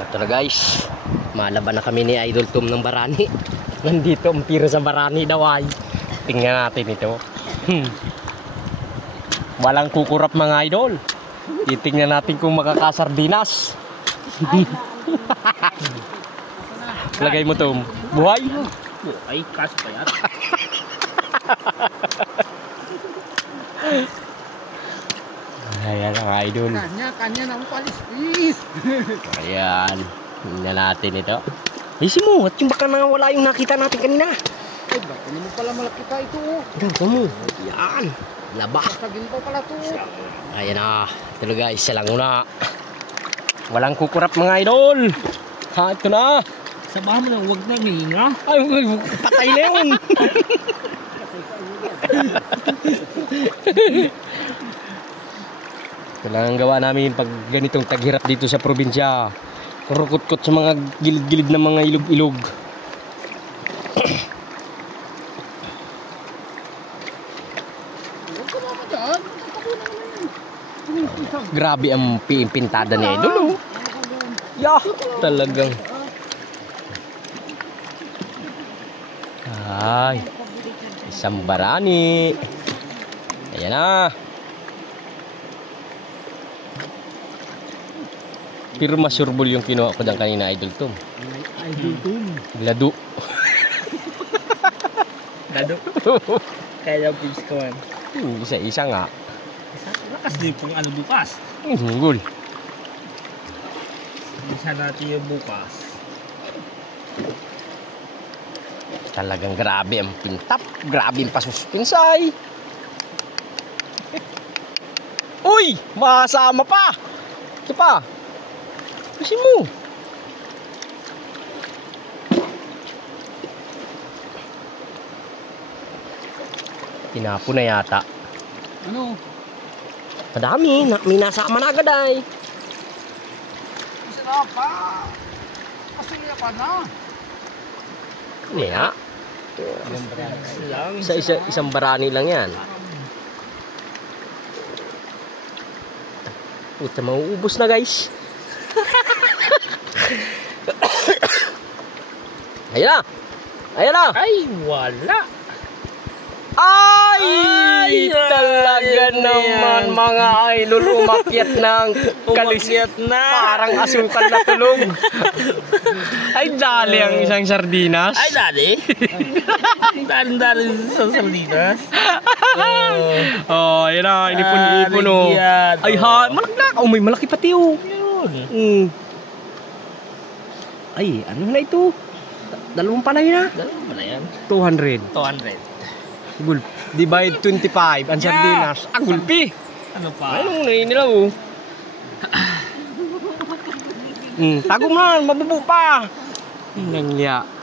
Ito na guys, malaban na kami ni Idol Tom ng Barani. Nandito ang tira sa Barani daw ay. Tingnan natin ito. Walang kukurap mga idol. Titingnan natin kung makakasardinas. Lagay mo Tom. Buhay? Ay, kaso pa yan. Ayan ang idol. Kanya na mo palis, please. Ayan. Tingnan natin ito. Isi mo, at yung baka wala yung nakita natin kanina. Ay, baka naman pala malaki ka ito. Ito mo. Ayan. Laba. Sagin pa pala ito. Ayan na. Ito na guys, isa lang una. Walang kukurap mga idol. Ha, ito na. Sabahan mo na, huwag na minga. Ay, patay na yun. Ito lang ang gawa namin pag ganitong taghirap dito sa probinsya. Kurukot-kot sa mga gilid-gilid ng mga ilog-ilog. Grabe ang pintada ni Idol. Yah, talagang. Ay, isang Barani. Ayan na. Pero masurbol yung kinuha ko dyan kanina, Idol Tom. Idol Tom. Lado. Lado? Kaya please ko man. Isa-isa nga. Lakas din pong ano bukas. Hunggol. Isa natin yung bukas. Talagang grabe ang pintap. Grabe ang pasuspinsay. Uy! Masama pa! Ito pa. Kasi mo. Tinapo na yata. Ano? Madami. May nasama na agad ay. Isa na pa. Kasi niya pa na. Hindi nga. Isang Barani lang yan. Puta, mauubos na guys. Ayan na. Ayan na. Ay, wala. Ay, talaga naman mga idol, umakyat ng Umakyat na. Parang asukal na tulog. Ay, dali ang isang sardinas. Ay, dali. Dali sa sardinas. Oh, ayan na, inipon-ipon oh. Ay ha, malaki. Oh, may malaki pati oh. Yun. Ay, ano na ito? Dalawang palay na. Dalawang pala yan. 200. 200. Divide 25 ang sardinas. Ah, gulpi. Ano pa? Ano na yun nila oh. Tago mo na, mabubo pa. Nangya.